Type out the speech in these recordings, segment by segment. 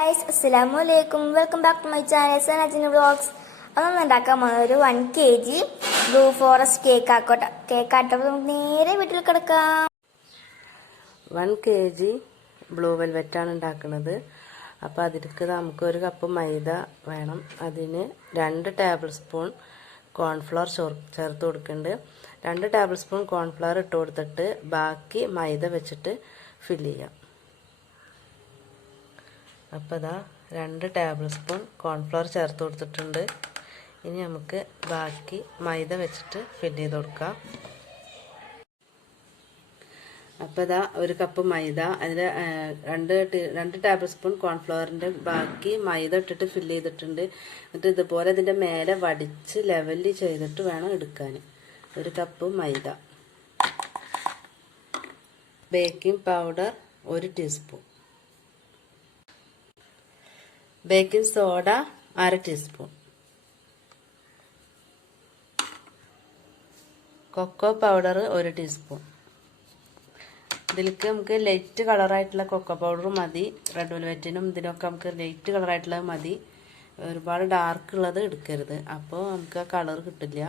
Guys, Assalamualaikum. Welcome back to my channel, Sanajin Vlogs. നമ്മൾ ഉണ്ടാക്കാൻ പോകുന്നത് ഒരു 1 kg ബ്ലൂ ഫോറസ്റ്റ് കേക്ക് ആക്കട്ടെ. കേക്ക് ആട്ടപ്പോൾ നമുക്ക് നേരെ വീട്ടിൽ കിടക്കാം. 1 kg ബ്ലൂ വെൽവെറ്റ് ആണ് ഉണ്ടാക്കുന്നത്. അപ്പോൾ അതിലേക്ക് നമുക്ക് ഒരു കപ്പ് മൈദ വേണം. അതിന് 2 ടേബിൾ സ്പൂൺ കോൺഫ്ലവർ ചേർത്ത് കൊടുക്കുന്നുണ്ട്. 2 ടേബിൾ സ്പൂൺ കോൺഫ്ലവർ ഇട്ട് കൊടുത്തിട്ട് ബാക്കി മൈദ വെച്ചിട്ട് ഫില്ല് ചെയ്യാം. അപ്പോൾ ഇതാ 2 ടേബിൾ സ്പൂൺ കോൺഫ്ലവർ ചേർത്ത് കൊടുത്തിട്ടുണ്ട്. ഇനി നമുക്ക് ബാക്കി മൈദ വെച്ചിട്ട് ഫില്ല് ചെയ്ത് കൊടുക്കാം. അപ്പോൾ ഇതാ ഒരു കപ്പ് മൈദ, അതിൽ 2 ടേബിൾ സ്പൂൺ കോൺഫ്ലവറിൻ്റെ ബാക്കി മൈദ ഇട്ടിട്ട് ഫില്ല് ചെയ്തിട്ടുണ്ട്. എന്നിട്ട് ഇതുപോലെ ഇതിൻ്റെ മേലെ വടിച്ച് ലെവലിൽ ചെയ്തിട്ട് വേണം എടുക്കാൻ. ഒരു കപ്പ് മൈദ, baking powder 1 teaspoon, baking soda 1/2 teaspoon, cocoa powder 1 teaspoon. ഇതിലേക്ക് നമുക്ക് ലൈറ്റ് കളറായിട്ടുള്ള കൊക്കോ പൗഡർ മതി. റെഡ് വെൽവെറ്റിനും ഇതിനൊക്കെ നമുക്ക് ലൈറ്റ് കളറായിട്ടുള്ളത് മതി. ഒരുപാട് ഡാർക്ക് ഉള്ളത് എടുക്കരുത്, അപ്പോൾ നമുക്ക് ആ കളർ കിട്ടില്ല.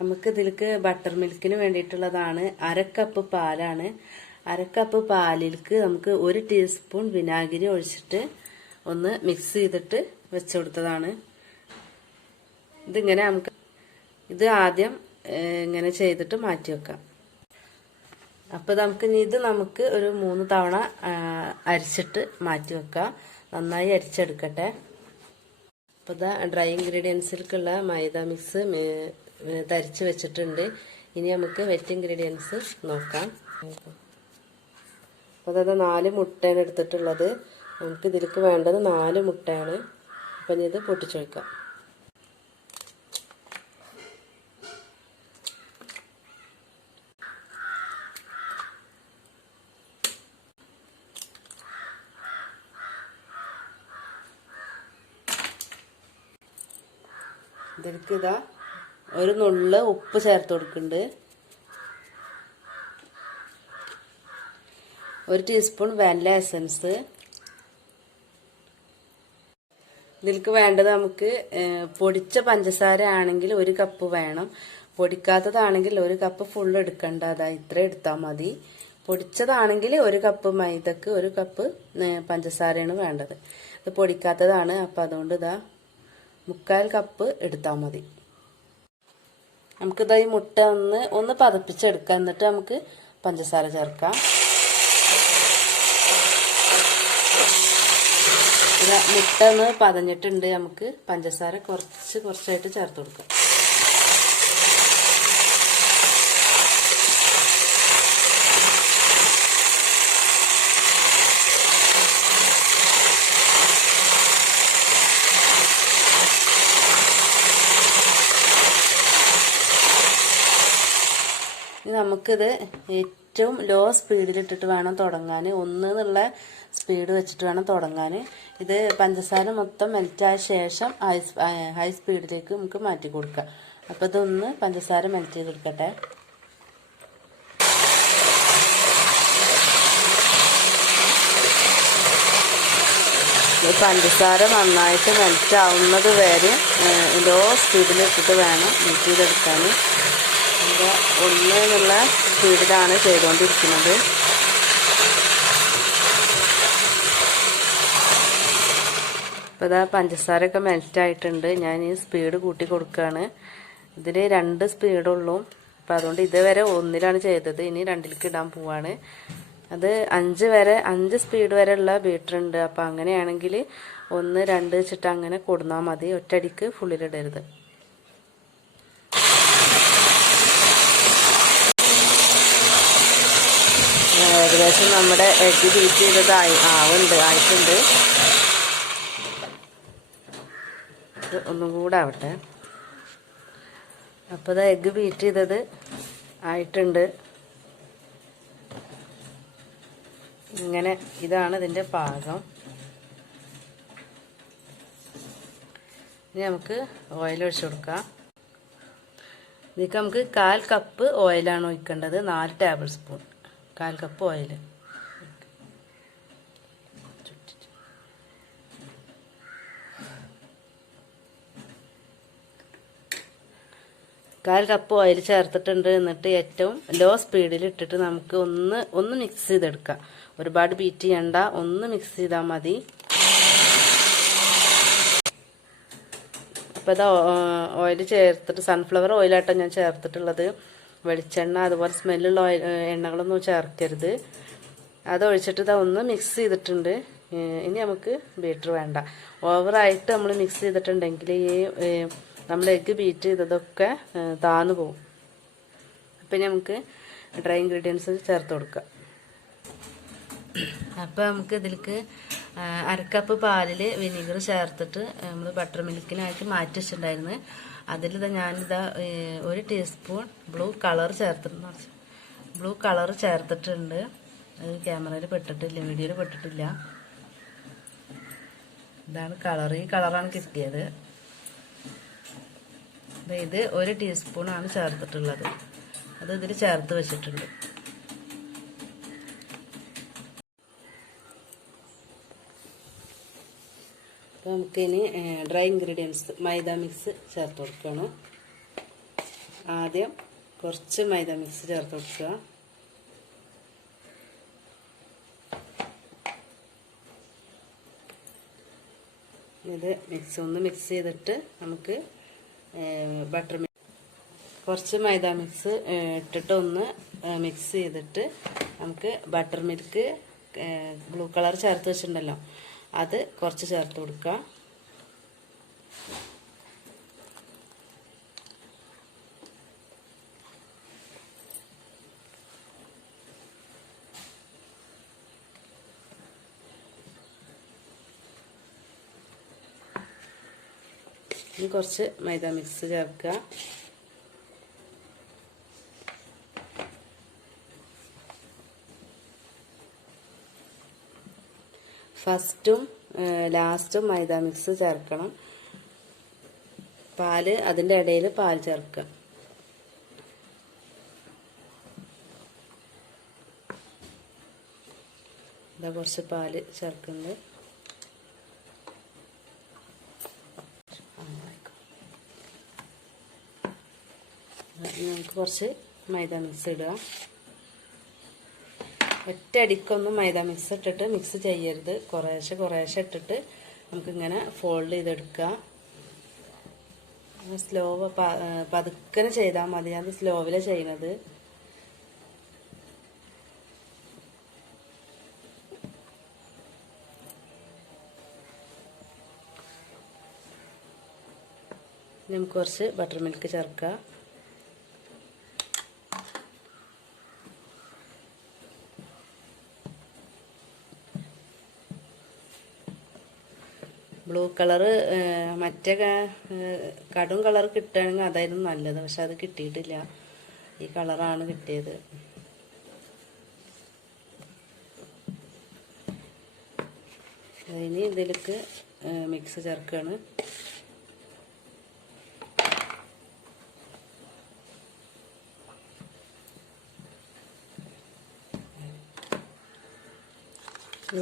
നമുക്ക് ഇതിലേക്ക് ബട്ടർ മിൽക്കിന് വേണ്ടിയിട്ടുള്ളതാണ്. 1/2 കപ്പ് പാലാണ്. 1/2 കപ്പ് പാലിലേക്ക് നമുക്ക് 1 ടീസ്പൂൺ വിനാഗിരി ഒഴിച്ചിട്ട് ഒന്ന് മിക്സ് ചെയ്തിട്ട് വെച്ച് കൊടുത്തതാണ്. ഇതിങ്ങനെ ഇത് ആദ്യം ഇങ്ങനെ ചെയ്തിട്ട് മാറ്റി വെക്കാം. അപ്പോൾ നമുക്ക് ഒരു 3 തവണ അരിച്ചിട്ട് മാറ്റി വെക്കാം. നന്നായി അരിച്ചെടുക്കട്ടെ. അപ്പോൾ ഇതാ ഡ്രൈ ഇൻഗ്രീഡിയൻസിലേക്കുള്ള മൈദ മിക്സ് തരിച്ച് വെച്ചിട്ടുണ്ട്. ഇനി നമുക്ക് വെറ്റ് ഇൻഗ്രീഡിയൻസ് നോക്കാം. അപ്പോൾ അതായത് 4 മുട്ടയാണ് എടുത്തിട്ടുള്ളത്. നമുക്ക് ഇതിലേക്ക് വേണ്ടത് 4 മുട്ടയാണ്. അപ്പം ഇനി ഇത് പൊട്ടിച്ചൊഴിക്കാം. ഇതിലേക്ക് ഇതാ ഒരു നുള്ള് ഉപ്പ് ചേർത്ത് കൊടുക്കുന്നുണ്ട്. 1 ടീസ്പൂൺ വാനില എസൻസ്. ഇതിലേക്ക് വേണ്ടത് നമുക്ക് പൊടിച്ച പഞ്ചസാര ആണെങ്കിൽ 1 കപ്പ് വേണം. പൊടിക്കാത്തതാണെങ്കിൽ 1 കപ്പ് ഫുൾ എടുക്കണ്ട. അതാ ഇത്ര എടുത്താൽ മതി. പൊടിച്ചതാണെങ്കിൽ 1 കപ്പ് മൈദക്ക് 1 കപ്പ് പഞ്ചസാരയാണ് വേണ്ടത്. ഇത് പൊടിക്കാത്തതാണ്, അപ്പം അതുകൊണ്ട് ഇതാ 3/4 കപ്പ് എടുത്താൽ മതി. നമുക്കിതാ ഈ മുട്ട ഒന്ന് പതപ്പിച്ചെടുക്കാം. എന്നിട്ട് നമുക്ക് പഞ്ചസാര ചേർക്കാം. മുട്ട ഒന്ന് പതഞ്ഞിട്ടുണ്ട്. നമുക്ക് പഞ്ചസാര കുറച്ചായിട്ട് ചേർത്ത് കൊടുക്കാം. നമുക്കിത് ഏറ്റവും ലോ സ്പീഡിലിട്ടിട്ട് വേണം തുടങ്ങാൻ. 1 എന്നുള്ള സ്പീഡ് വെച്ചിട്ട് വേണം തുടങ്ങാൻ. ഇത് പഞ്ചസാര മൊത്തം മെൽറ്റായ ശേഷം ഹൈ സ്പീഡിലേക്ക് നമുക്ക് മാറ്റി കൊടുക്കാം. അപ്പോൾ ഇതൊന്ന് പഞ്ചസാര മെൽറ്റ് ചെയ്ത് കൊടുക്കട്ടെ. പഞ്ചസാര നന്നായിട്ട് മെൽറ്റ് ആവുന്നത് വരെ ലോ സ്പീഡിലിട്ടിട്ട് വേണം മെൽറ്റ് ചെയ്തെടുക്കാൻ. 1 എന്നുള്ള സ്പീഡിലാണ് ചെയ്തുകൊണ്ടിരിക്കുന്നത്. അപ്പോൾ ഇതാ പഞ്ചസാരയൊക്കെ മെൽറ്റായിട്ടുണ്ട്. ഞാൻ ഈ സ്പീഡ് കൂട്ടി കൊടുക്കുകയാണ്. ഇതിൽ 2 സ്പീഡുള്ളൂ. അപ്പോൾ അതുകൊണ്ട് ഇതുവരെ 1-ലാണ് ചെയ്തത്. ഇനി 2-ലേക്ക് ഇടാൻ പോവാണ്. അത് 5 സ്പീഡ് വരെ ഉള്ള ബീറ്റർ ഉണ്ട്. അപ്പോൾ അങ്ങനെയാണെങ്കിൽ 1, 2 വെച്ചിട്ട് അങ്ങനെ കൊടുന്നാൽ മതി. ഒറ്റയടിക്ക് ഫുള്ളിലിടരുത്. ഏകദേശം നമ്മുടെ എഗ്ഗ് ബീറ്റ് ചെയ്തത് ആയിട്ടുണ്ട്. ഒന്നും കൂടെ ആവട്ടെ. അപ്പോൾ ഇത് എഗ്ഗ് ബീറ്റ് ചെയ്തത് ആയിട്ടുണ്ട്. ഇതാണ് ഇതിൻ്റെ പാകം. ഇനി നമുക്ക് ഓയിൽ ഒഴിച്ചു കൊടുക്കാം. ഇതിലേക്ക് നമുക്ക് 1/4 കപ്പ് ഓയിലാണ് ഒഴിക്കേണ്ടത്. 4 table spoon 1/4 cup oil. 1/4 cup oil ചേർത്തിട്ടുണ്ട്. എന്നിട്ട് ഏറ്റവും ലോ സ്പീഡിൽ ഇട്ടിട്ട് നമുക്ക് ഒന്ന് മിക്സ് ചെയ്തെടുക്കാം. ഒരുപാട് ബീറ്റ് ചെയ്യണ്ട, ഒന്ന് മിക്സ് ചെയ്താൽ മതി. അപ്പോൾ ഇത് ഓയിൽ ചേർത്തിട്ട് സൺഫ്ലവർ ഓയിലായിട്ടാണ് ഞാൻ ചേർത്തിട്ടുള്ളത്. വെളിച്ചെണ്ണ അതുപോലെ സ്മെല്ലുള്ള എണ്ണകളൊന്നും ചേർക്കരുത്. അത് ഒഴിച്ചിട്ട് ഇതാ ഒന്ന് മിക്സ് ചെയ്തിട്ടുണ്ട്. ഇനി നമുക്ക് ബീറ്റർ വേണ്ട. ഓവറായിട്ട് നമ്മൾ മിക്സ് ചെയ്തിട്ടുണ്ടെങ്കിൽ ഈ നമ്മൾ എഗ്ഗ് ബീറ്റ് ചെയ്തതൊക്കെ താന്നു പോകും. അപ്പം നമുക്ക് ഡ്രൈ ഇൻഗ്രീഡിയൻസ് ചേർത്ത് കൊടുക്കാം. അപ്പോൾ നമുക്ക് ഇതിലേക്ക് 1/2 കപ്പ് പാലിൽ വിനീഗർ ചേർത്തിട്ട് നമ്മൾ ബട്ടർ മിൽക്കിനായിട്ട് മാറ്റി വെച്ചിട്ടുണ്ടായിരുന്നു. അതിലിതാ ഞാനിതാ 1 ടീസ്പൂൺ ബ്ലൂ കളർ ചേർത്തിട്ടുണ്ട്. അത് ക്യാമറയിൽ പെട്ടിട്ടില്ല, വീഡിയോയിൽ പെട്ടിട്ടില്ല. ഇതാണ് കളർ, ഈ കളറാണ് കിട്ടിയത്. ഇത് 1 ടീസ്പൂണാണ് ചേർത്തിട്ടുള്ളത്. അത് ഇതിൽ ചേർത്ത് വെച്ചിട്ടുണ്ട്. അപ്പോൾ നമുക്കിനി ഡ്രൈ ഇൻഗ്രീഡിയൻസ് മൈദ മിക്സ് ചേർത്ത് കൊടുക്കണം. ആദ്യം കുറച്ച് മൈദ മിക്സ് ചേർത്ത് കൊടുക്കുക. ഇത് ഒന്ന് മിക്സ് ചെയ്തിട്ട് നമുക്ക് ബട്ടർ കുറച്ച് മൈദ മിക്സ് ഇട്ടിട്ട് ഒന്ന് മിക്സ് ചെയ്തിട്ട് നമുക്ക് ബട്ടർ മിൽക്ക് ബ്ലൂ കളർ ചേർത്ത് വെച്ചിട്ടുണ്ടല്ലോ, അത് കുറച്ച് ചേർത്ത് കൊടുക്കുക. ഇനി കുറച്ച് മൈദ മിക്സ് ചേർക്കുക. ഫസ്റ്റും ലാസ്റ്റും മൈദ മിക്സ് ചേർക്കണം. പാല് അതിൻ്റെ ഇടയിൽ പാൽ ചേർക്കുക. ഇതാ കുറച്ച് പാല് ചേർക്കുന്നുണ്ട്. നമുക്ക് കുറച്ച് മൈദ മിക്സ് ഇടുക. ഒറ്റയടിക്കൊന്നും മൈദ മിക്സ് ഇട്ടിട്ട് മിക്സ് ചെയ്യരുത്. കുറേശ്ശെ ഇട്ടിട്ട് നമുക്കിങ്ങനെ ഫോൾഡ് ചെയ്തെടുക്കുക. സ്ലോ പതുക്കനെ ചെയ്താൽ മതി. അത് സ്ലോവിലാണ് ചെയ്യുന്നത്. നമുക്ക് കുറച്ച് ബട്ടർ മിൽക്ക് ചേർക്കുക. ബ്ലൂ കളറ് മറ്റേ കടും കളർ കിട്ടുകയാണെങ്കിൽ അതായിരുന്നു നല്ലത്. പക്ഷെ അത് കിട്ടിയിട്ടില്ല. ഈ കളറാണ് കിട്ടിയത്. ഇനി ഇതിലേക്ക് മിക്സ് ചേർക്കുകയാണ്.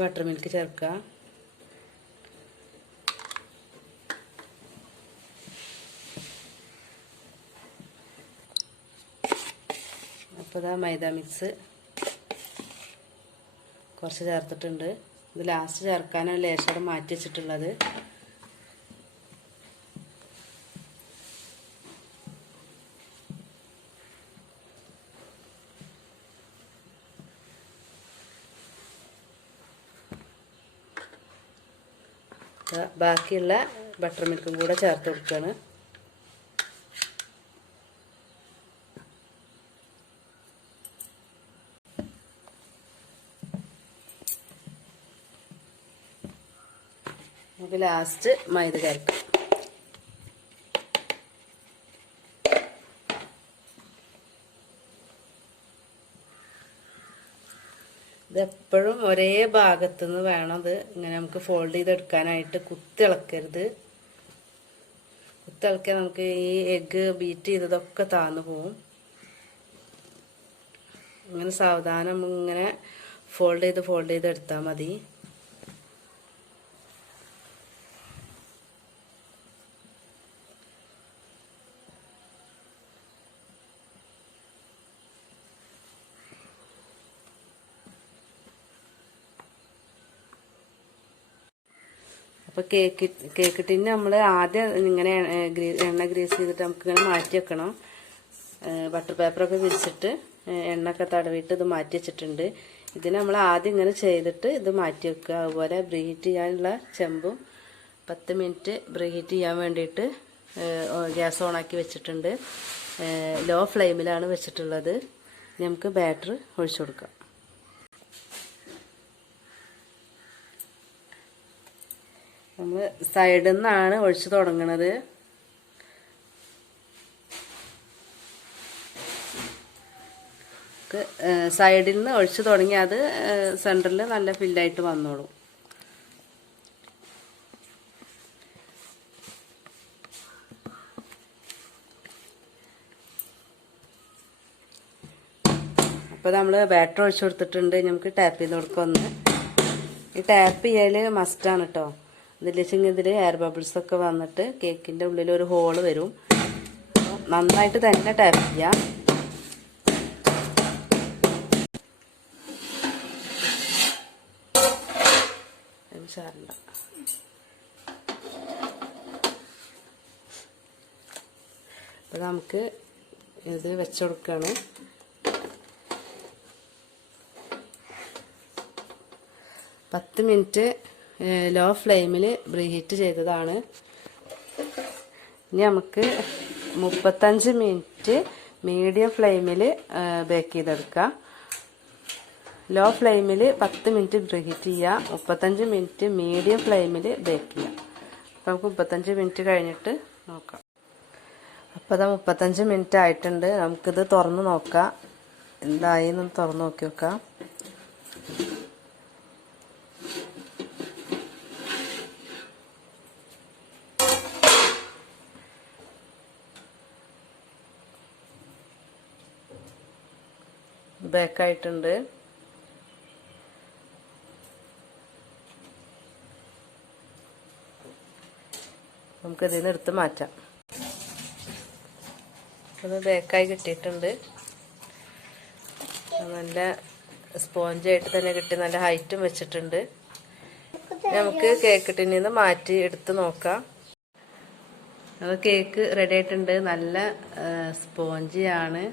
ബട്ടർ മിൽക്ക് ചേർക്കുക. അപ്പോൾ ഇതാ മൈദ മിക്സ് കുറച്ച് ചേർത്തിട്ടുണ്ട്. ഇത് ലാസ്റ്റ് ചേർക്കാനാണ് ലേശം മാറ്റി വെച്ചിട്ടുള്ളത്. ബാക്കിയുള്ള ബട്ടർ മിൽക്കും കൂടെ ചേർത്ത് കൊടുക്കുകയാണ്. നമുക്ക് ലാസ്റ്റ് മൈദ ചേർക്കാം. ഇതെപ്പോഴും ഒരേ ഭാഗത്തുനിന്ന് വേണം ഇത് ഇങ്ങനെ നമുക്ക് ഫോൾഡ് ചെയ്തെടുക്കാനായിട്ട്. കുത്തിളക്കരുത്. കുത്തിളക്കിയാൽ നമുക്ക് ഈ എഗ്ഗ് ബീറ്റ് ചെയ്തതൊക്കെ താന്നു പോവും. ഇങ്ങനെ സാവധാനം ഇങ്ങനെ ഫോൾഡ് ചെയ്ത് എടുത്താൽ മതി. അപ്പോൾ കേക്ക് ടിന്ന് നമ്മൾ ആദ്യം ഇങ്ങനെ എണ്ണ ഗ്രീസ് ചെയ്തിട്ട് നമുക്ക് ഇങ്ങനെ മാറ്റി വെക്കണം. ബട്ടർ പേപ്പറൊക്കെ വിരിച്ചിട്ട് എണ്ണയൊക്കെ തടവിയിട്ട് ഇത് മാറ്റി വെച്ചിട്ടുണ്ട്. ഇതിന് നമ്മൾ ആദ്യം ഇങ്ങനെ ചെയ്തിട്ട് ഇത് മാറ്റി വെക്കുക. അതുപോലെ ബ്രീഹീറ്റ് ചെയ്യാനുള്ള ചെമ്പും 10 മിനിറ്റ് ബ്രീഹീറ്റ് ചെയ്യാൻ വേണ്ടിയിട്ട് ഗ്യാസ് ഓണാക്കി വെച്ചിട്ടുണ്ട്. ലോ ഫ്ലെയിമിലാണ് വെച്ചിട്ടുള്ളത്. നമുക്ക് ബാറ്റർ ഒഴിച്ചു കൊടുക്കാം. നമ്മൾ സൈഡിൽ നിന്നാണ് ഒഴിച്ചു തുടങ്ങുന്നത്. സൈഡിൽ നിന്ന് ഒഴിച്ചു തുടങ്ങി അത് സെൻറ്ററിൽ നല്ല ഫില്ലായിട്ട് വന്നോളും. അപ്പോൾ നമ്മൾ ബാറ്റർ ഒഴിച്ചു കൊടുത്തിട്ടുണ്ട്. നമുക്ക് ടാപ്പ് ചെയ്ത് കൊടുക്കാം ഒന്ന്. ഈ ടാപ്പ് ചെയ്യൽ മസ്റ്റാണ് കേട്ടോ. ഇതിലെച്ചെങ്കിൽ ഇതിൽ എയർ ബബിൾസൊക്കെ വന്നിട്ട് കേക്കിൻ്റെ ഉള്ളിൽ ഒരു ഹോള് വരും. നന്നായിട്ട് തന്നെ ടാപ്പ് ചെയ്യാം. സാറില്ല. അപ്പോൾ നമുക്ക് ഇത് വെച്ച് കൊടുക്കുകയാണ്. പത്ത് മിനിറ്റ് ലോ ഫ്ലെയിമിൽ പ്രീഹീറ്റ് ചെയ്തതാണ്. ഇനി നമുക്ക് 35 മിനിറ്റ് മീഡിയം ഫ്ലെയിമിൽ ബേക്ക് ചെയ്തെടുക്കാം. ലോ ഫ്ലെയിമിൽ 10 മിനിറ്റ് പ്രീഹീറ്റ് ചെയ്യുക, 35 മിനിറ്റ് മീഡിയം ഫ്ലെയിമിൽ ബേക്ക് ചെയ്യാം. അപ്പോൾ നമുക്ക് 35 മിനിറ്റ് കഴിഞ്ഞിട്ട് നോക്കാം. അപ്പോൾ അത് 35 മിനിറ്റ് ആയിട്ടുണ്ട്. നമുക്കിത് തുറന്ന് നോക്കാം. എന്തായി എന്ന് തുറന്ന് നോക്കി നോക്കാം. ബേക്കായിട്ടുണ്ട്. നമുക്ക് ഇതിൽ നിന്ന് എടുത്ത് മാറ്റാം. അത് ബേക്കായി കിട്ടിയിട്ടുണ്ട്. നല്ല സ്പോഞ്ചായിട്ട് തന്നെ കിട്ടി. നല്ല ഹൈറ്റും വെച്ചിട്ടുണ്ട്. നമുക്ക് കേക്ക് ടിന്നിൽ നിന്ന് മാറ്റി എടുത്ത് നോക്കാം. അത് കേക്ക് റെഡി ആയിട്ടുണ്ട്. നല്ല സ്പോഞ്ചിയാണ്.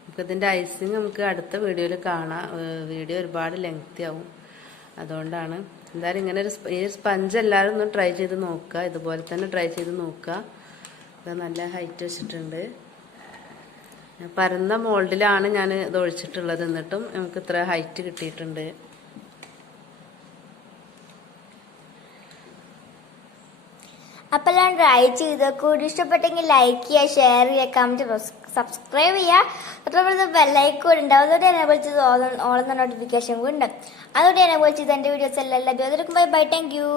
നമുക്കിതിൻ്റെ ഐസിങ് നമുക്ക് അടുത്ത വീഡിയോയിൽ കാണാം. വീഡിയോ ഒരുപാട് ലെങ്തി ആവും. അതുകൊണ്ടാണ്. എന്തായാലും ഇങ്ങനെ ഈ സ്പഞ്ച് എല്ലാവരും ഒന്ന് ട്രൈ ചെയ്ത് നോക്കുക. ഇതുപോലെ തന്നെ ട്രൈ ചെയ്ത് നോക്കുക. ഇത് നല്ല ഹൈറ്റ് വെച്ചിട്ടുണ്ട്. പരന്ന മോൾഡിലാണ് ഞാൻ ഇത് ഒഴിച്ചിട്ടുള്ളത്. എന്നിട്ടും നമുക്ക് ഇത്ര ഹൈറ്റ് കിട്ടിയിട്ടുണ്ട്. അപ്പോൾ ഞാൻ ട്രൈ ചെയ്ത് കൂടി ഇഷ്ടപ്പെട്ടെങ്കിൽ ലൈക്ക് ചെയ്യുക, ഷെയർ ചെയ്യുക, കമൻറ്റ്, സബ്സ്ക്രൈബ് ചെയ്യുക. അതുപോലെ ബെല്ലൈക്കോഡ് ഉണ്ട്. അതോടെ എനേബിൾ ചെയ്ത് ഓളുന്ന നോട്ടിഫിക്കേഷൻ കൂടി ഉണ്ട്. അതോടെ എനേബിൾ ചെയ്ത് എൻ്റെ വീഡിയോസ് എല്ലാം ലഭ്യമായിരിക്കും. Bye bye, thank U.